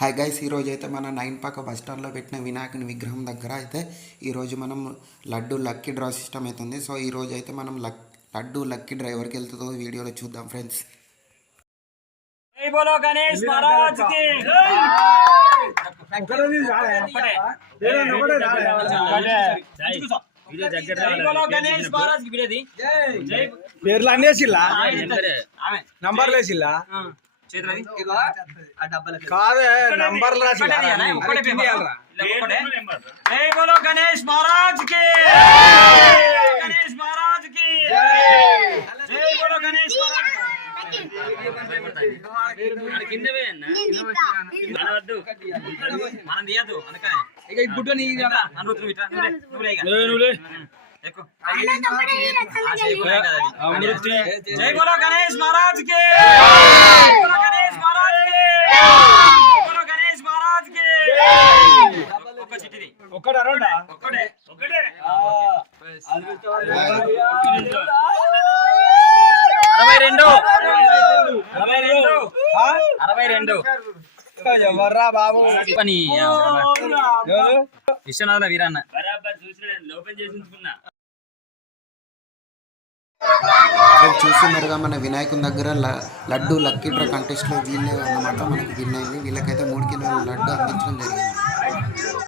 Hi guys, ఈరోజు అయితే మన నైన్పాక బస్ స్టాండ్లో పెట్టిన వినాయకుని విగ్రహం దగ్గర అయితే ఈరోజు మనం లడ్డు లక్కీ డ్రా సిస్టమ్ అవుతుంది. సో ఈరోజు అయితే మనం లడ్డు లక్కీ డ్రైవర్కి వెళ్తుందో వీడియోలో చూద్దాం ఫ్రెండ్స్. बोलो गणेश महाराज की बोलो गणेश महाराज की विडियो दी పేర్లు అన్నేసిల్లా నంబర్లు వేసిల్లా కాదే నంబర్లు రాసిల్లా जय बोलो गणेश महाराज की गणेश महाराज की जय बोलो गणेश महाराज మనం తీయద్దు అందుకనే ఇక ఇప్పుడు जय बोलो गणेश महाराज के बोलो गणेश महाराज के बोलो गणेश महाराज के ఒక చిట్టి ఒక్కడే రెండా ఒక్కడే ఒక్కడే 62 ఎవర్రా బాబు పని విశ్వనాథ వీరన్న బరాబర్ చూసిన ఓపెన్ చేసి ఉంచుకున్నా. చూస్తున్నారుగా మన వినాయకుని దగ్గర లడ్డు లక్కీ డ్రా కంటెస్ట్లో వీళ్ళే అన్నమాట మనకి విన్ అయింది. వీళ్ళకైతే 3 కిలోల లడ్డు అందించడం జరిగింది.